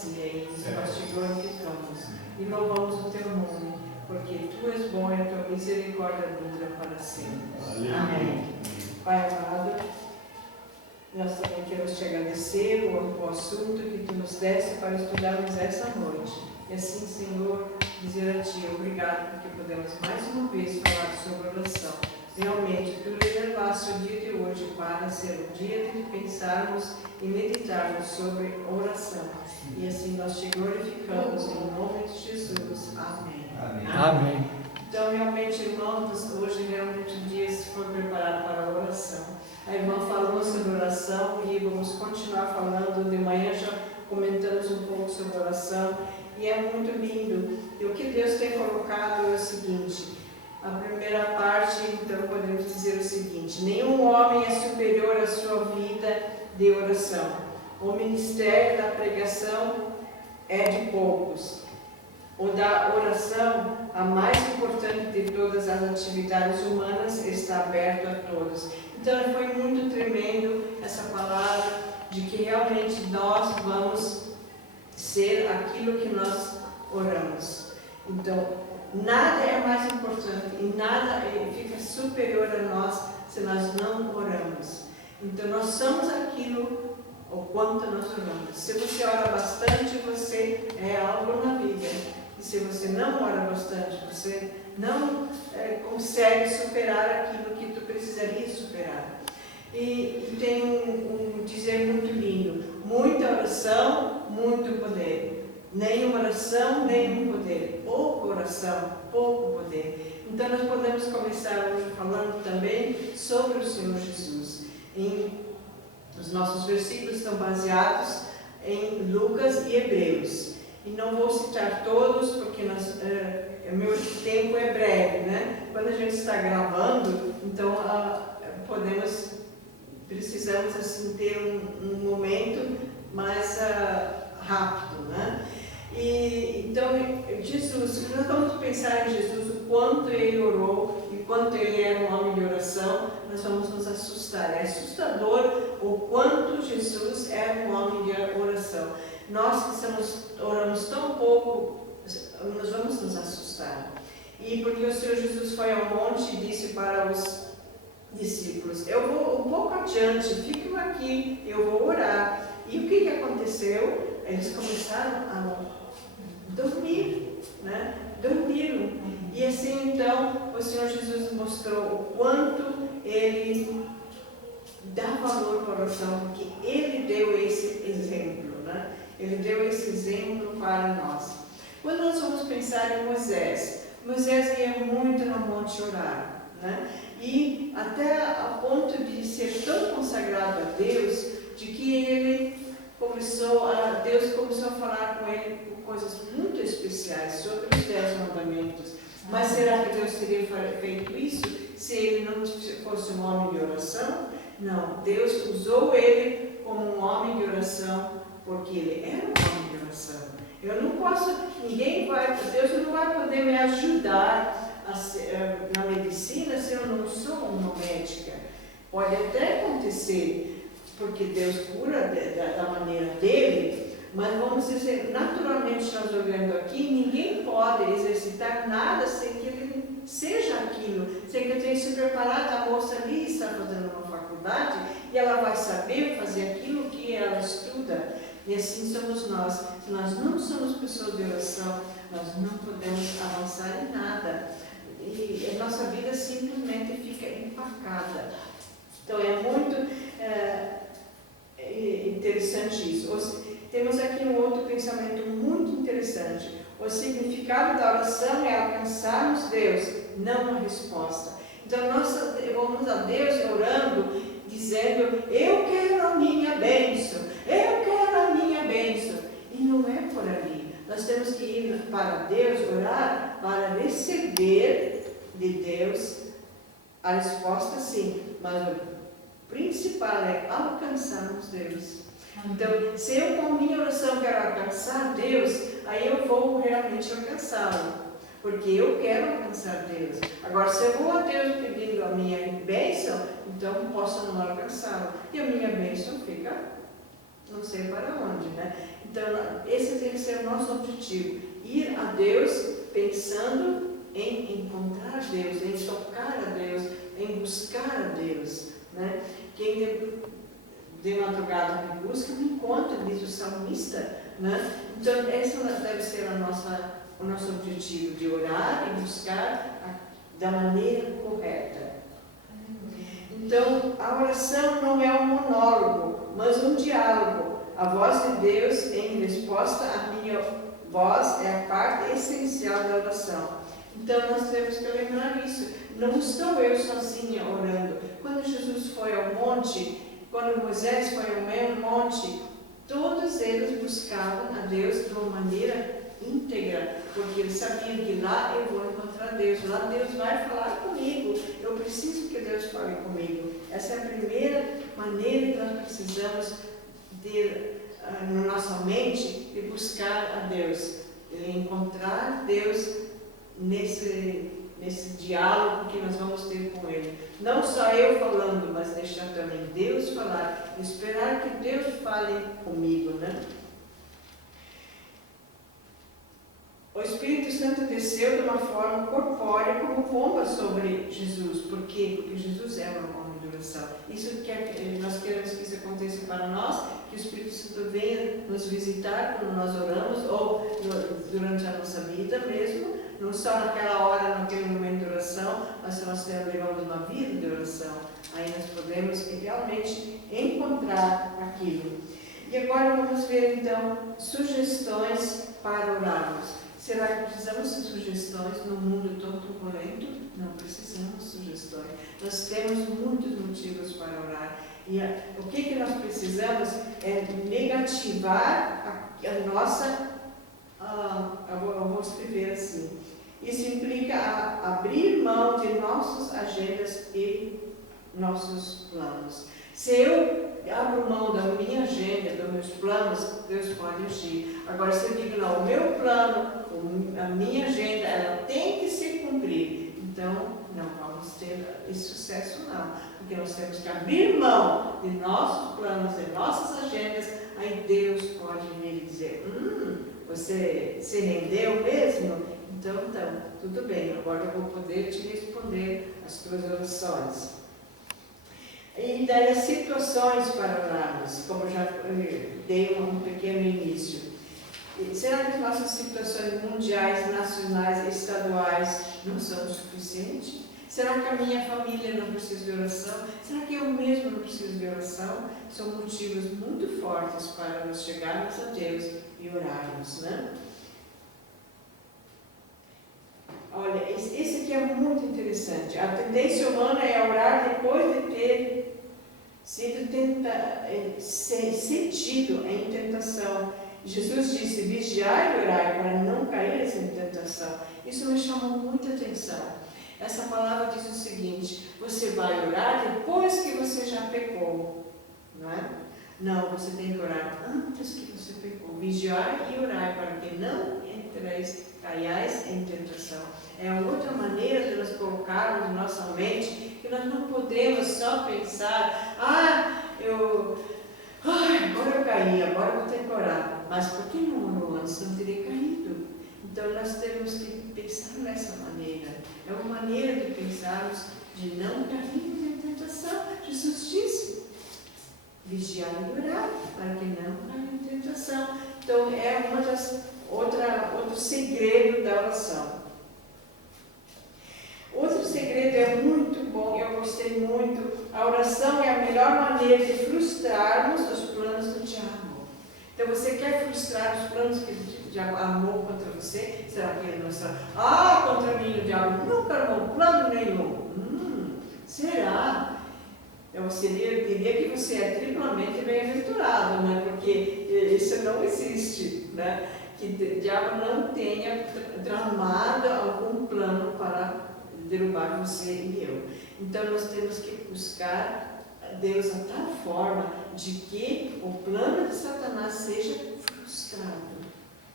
vazia. E nós te glorificamos e louvamos o teu nome, porque tu és bom e a tua misericórdia dura para sempre. Amém. Pai amado, nós também queremos te agradecer o assunto que tu nos deste para estudarmos essa noite. E assim, Senhor, dizer a ti obrigado, porque podemos mais uma vez falar sobre oração. Realmente, tu reservaste o dia de hoje para ser o dia de pensarmos e meditarmos sobre oração. E assim nós te glorificamos em nome de Jesus. Amém. Amém. Amém. Então, realmente, irmãos, hoje realmente o dia foi preparado para a oração. A irmã falou sobre oração e vamos continuar falando. De manhã já comentamos um pouco sobre oração e é muito lindo. E o que Deus tem colocado é o seguinte: a primeira parte, então, podemos dizer o seguinte: nenhum homem é superior à sua vida de oração. O ministério da pregação é de poucos. O da oração, a mais importante de todas as atividades humanas, está aberto a todos. Então, foi muito tremendo essa palavra de que realmente nós vamos ser aquilo que nós oramos. Então, nada é mais importante e nada fica superior a nós se nós não oramos. Então, nós somos aquilo o quanto nós oramos. Se você ora bastante, você é algo na vida. E se você não ora bastante, você não consegue superar aquilo que tu precisaria superar. E tem um dizer muito lindo: muita oração, muito poder. Nenhuma oração, nenhum poder. Pouca oração, pouco poder. Então nós podemos começar hoje falando também sobre o Senhor Jesus. Os nossos versículos estão baseados em Lucas e Hebreus. E não vou citar todos, porque o meu tempo é breve, né? Quando a gente está gravando, então precisamos assim ter um momento mais rápido, né? E então Jesus, nós vamos pensar em Jesus, o quanto ele orou e quanto ele era um homem de oração, nós vamos nos assustar. É assustador o quanto Jesus era um homem de oração. Nós que oramos tão pouco, nós vamos nos assustar. E porque o Senhor Jesus foi ao monte e disse para os discípulos: eu vou um pouco adiante, fiquem aqui, eu vou orar. E o que aconteceu? Eles começaram a dormir, né? Dormiram. E assim então o Senhor Jesus mostrou o quanto ele dá valor para a oração, porque ele deu esse exemplo, né? Ele deu esse exemplo para nós. Quando nós vamos pensar em Moisés ia muito no monte orar, né? E até a ponto de ser tão consagrado a Deus, de que Deus começou a falar com ele coisas muito especiais sobre os 10 mandamentos. Mas será que Deus teria feito isso se ele não fosse um homem de oração? Não, Deus usou ele como um homem de oração, porque ele era um homem de oração. Eu não posso, Deus não vai poder me ajudar na medicina se eu não sou uma médica. Pode até acontecer, porque Deus cura da maneira dele, mas vamos dizer, naturalmente nós olhando aqui, ninguém pode exercitar nada sem que ele seja aquilo, sem que eu tenha se preparado. A moça ali está fazendo uma faculdade e ela vai saber fazer aquilo que ela estuda. E assim somos nós. Se nós não somos pessoas de oração, nós não podemos avançar em nada. E a nossa vida simplesmente fica empacada. Então é muito interessante isso. Temos aqui um outro pensamento muito interessante. O significado da oração é alcançarmos Deus, não a resposta. Então nós vamos a Deus orando, dizendo: eu quero a minha bênção, eu quero a minha bênção. E não é por ali. Nós temos que ir para Deus, orar, para receber de Deus a resposta, sim. Mas o principal é alcançarmos Deus. Então, se eu com a minha oração quero alcançar Deus, aí eu vou realmente alcançá-lo, porque eu quero alcançar Deus. Agora, se eu vou a Deus pedindo a minha bênção, então posso não alcançá-lo, e a minha bênção fica não sei para onde, né? Então, esse tem que ser o nosso objetivo, ir a Deus pensando em encontrar Deus, em tocar a Deus, em buscar a Deus, né? Quem de madrugada me busca, me encontra, diz o salmista, né? Então, esse deve ser o nosso objetivo, de orar e buscar da maneira correta. Então, a oração não é um monólogo, mas um diálogo. A voz de Deus em resposta à minha voz é a parte essencial da oração. Então, nós temos que lembrar isso. Não estou eu sozinha orando. Quando Jesus foi ao monte, quando Moisés foi ao monte, todos eles buscavam a Deus de uma maneira íntegra, porque eles sabiam que lá eu vou encontrar Deus, lá Deus vai falar comigo, eu preciso que Deus fale comigo. Essa é a primeira maneira que nós precisamos ter na nossa mente de buscar a Deus, de encontrar Deus nesse diálogo que nós vamos ter com Ele. Não só eu falando, mas deixar também Deus falar, esperar que Deus fale comigo, né? O Espírito Santo desceu de uma forma corpórea como pomba sobre Jesus. Por quê? Porque Jesus é uma homem de oração. Isso que nós queremos que isso aconteça para nós, que o Espírito Santo venha nos visitar quando nós oramos, ou durante a nossa vida mesmo, não só naquela hora, naquele momento de oração, mas se nós levamos uma vida de oração, aí nós podemos realmente encontrar aquilo. E agora vamos ver então sugestões para orarmos. Será que precisamos de sugestões no mundo tão turbulento? Não precisamos de sugestões. Nós temos muitos motivos para orar. E o que nós precisamos é negativar a nossa... eu vou escrever assim. Isso implica abrir mão de nossas agendas e nossos planos. Se eu abro mão da minha agenda, dos meus planos, Deus pode agir. Agora, se eu digo, não, o meu plano, a minha agenda, ela tem que se cumprir, então não vamos ter esse sucesso não, porque nós temos que abrir mão de nossos planos, de nossas agendas, aí Deus pode vir e dizer, você se rendeu mesmo? Então, tudo bem, agora eu vou poder te responder as tuas orações. E daí as situações para orarmos, como já dei um pequeno início. Será que nossas situações mundiais, nacionais, estaduais não são o suficiente? Será que a minha família não precisa de oração? Será que eu mesmo não preciso de oração? São motivos muito fortes para nós chegarmos a Deus e orarmos, né? Olha, esse aqui é muito interessante. A tendência humana é orar depois de ter sido sentido em tentação. Jesus disse, vigiai e orai para não cair em tentação. Isso me chamou muita atenção. Essa palavra diz o seguinte, você vai orar depois que você já pecou, não é? Não, você tem que orar antes que você pecou. Vigiai e orai para que não caiais em tentação. É outra maneira de nós colocarmos em nossa mente que nós não podemos só pensar, agora eu caí, agora eu vou ter que orar. Mas por que não orou antes? Não teria caído. Então nós temos que pensar nessa maneira. É uma maneira de pensarmos de não cair em tentação. Jesus disse, vigiar e orar para que não caia em tentação. Então é outro segredo da oração. Outro segredo é muito bom, eu gostei muito. A oração é a melhor maneira de frustrarmos os planos do diabo. Então você quer frustrar os planos que o diabo armou contra você? Será que ele não está? Contra mim o diabo nunca armou plano nenhum. Será? Eu diria que você é triplamente bem-aventurado, né? Porque isso não existe, né? Que o diabo não tenha tramado algum plano para derrubar você e eu. Então nós temos que buscar Deus a tal forma de que o plano de Satanás seja frustrado.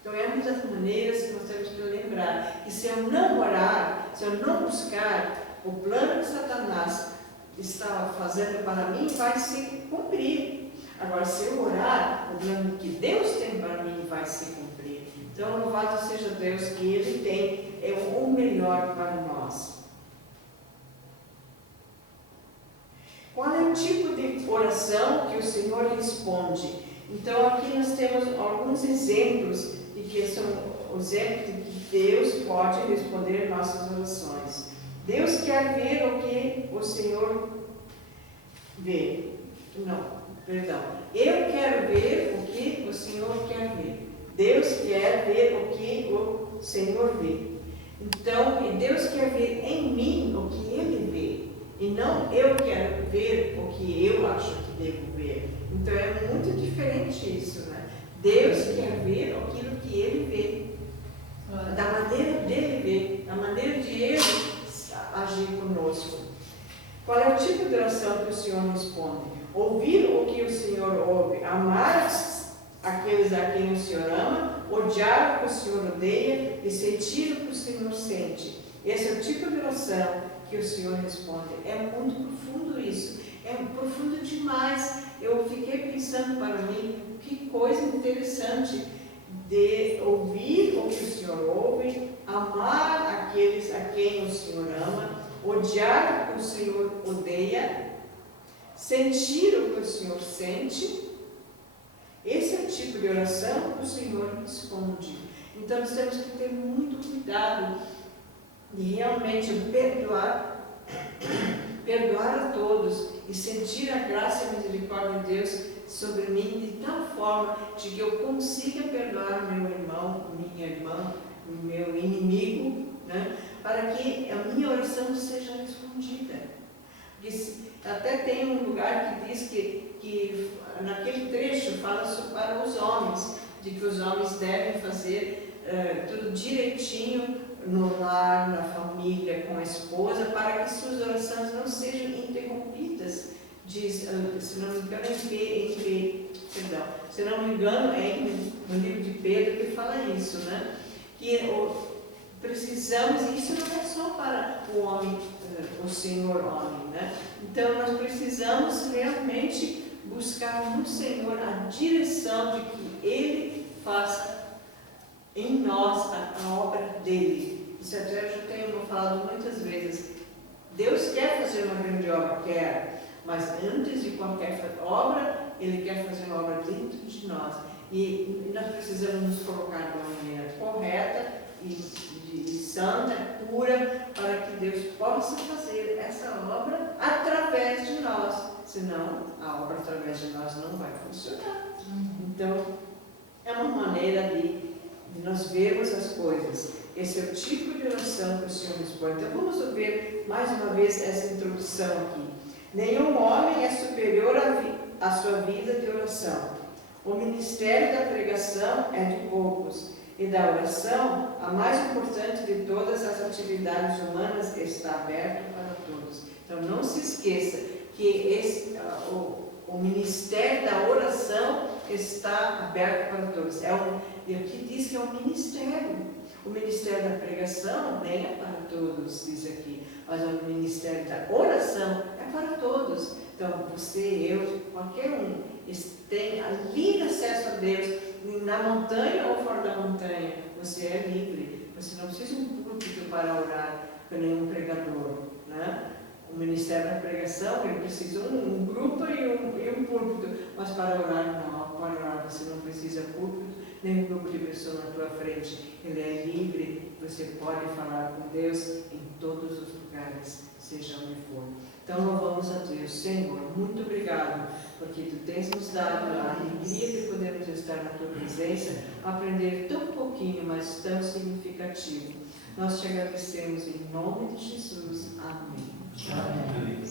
Então é uma das maneiras que nós temos que lembrar que se eu não orar, se eu não buscar, o plano que Satanás está fazendo para mim vai se cumprir. Agora, se eu orar, o plano que Deus tem para mim vai se cumprir. Então, louvado seja Deus que Ele tem o melhor para nós. Qual é o tipo de oração que o Senhor responde? Então, aqui nós temos alguns exemplos de que são exemplos de que Deus pode responder nossas orações. Deus quer ver o que o Senhor vê. Não, perdão. Eu quero ver o que o Senhor quer ver. Deus quer ver o que o Senhor vê. Então, e Deus quer ver em mim o que Ele vê. E não eu quero ver o que eu acho que devo ver. Então é muito diferente isso, né? Deus quer ver aquilo que Ele vê, da maneira dele ver, da maneira de Ele agir conosco. Qual é o tipo de oração que o Senhor responde? Ouvir o que o Senhor ouve, amar aqueles a quem o Senhor ama, odiar o que o Senhor odeia e sentir o que o Senhor sente. Esse é o tipo de oração que o Senhor responde. É muito profundo isso, é profundo demais. Eu fiquei pensando para mim, que coisa interessante de ouvir o que o Senhor ouve, amar aqueles a quem o Senhor ama, odiar o que o Senhor odeia, sentir o que o Senhor sente. Esse é o tipo de oração que o Senhor responde. Então nós temos que ter muito cuidado de realmente perdoar a todos e sentir a graça e a misericórdia de Deus sobre mim de tal forma de que eu consiga perdoar meu irmão, minha irmã, o meu inimigo, né? Para que a minha oração seja respondida. Até tem um lugar que diz que naquele trecho fala para os homens, de que os homens devem fazer tudo direitinho no lar, na família, com a esposa, para que suas orações não sejam interrompidas. Diz, se não me engano, no livro de Pedro que fala isso, né? Que precisamos, e isso não é só para o homem, o Senhor homem, né? Então nós precisamos realmente buscar no Senhor a direção de que Ele faça em nós a obra dele. Isso até eu já tenho falado muitas vezes. Deus quer fazer uma grande obra, quer, mas antes de qualquer obra, Ele quer fazer uma obra dentro de nós. E nós precisamos nos colocar de uma maneira correta e santa, pura, para que Deus possa fazer essa obra através de nós. Senão, a obra através de nós não vai funcionar. Então, é uma maneira de nós vermos as coisas. Esse é o tipo de oração que o Senhor responde. Então vamos ver mais uma vez essa introdução aqui. Nenhum homem é superior à sua vida de oração. O ministério da pregação é de poucos, e da oração, a mais importante de todas as atividades humanas, está aberto para todos. Então não se esqueça que o ministério da oração está aberto para todos. E aqui diz que é um ministério. O ministério da pregação nem é para todos, diz aqui, mas o ministério da oração é para todos. Então, você, eu, qualquer um, tem livre acesso a Deus, na montanha ou fora da montanha, você é livre. Você não precisa de um púlpito para orar com nenhum pregador, né? O ministério da pregação, ele precisa de um grupo e um púlpito, mas para orar não. Para orar você não precisa de púlpito, nem um grupo de pessoas na tua frente. Ele é livre, você pode falar com Deus em todos os lugares, seja onde for. Então louvamos a Deus. Senhor, muito obrigado, porque Tu tens nos dado a alegria de podermos estar na Tua presença, aprender tão pouquinho, mas tão significativo. Nós te agradecemos em nome de Jesus. Amém. Amém.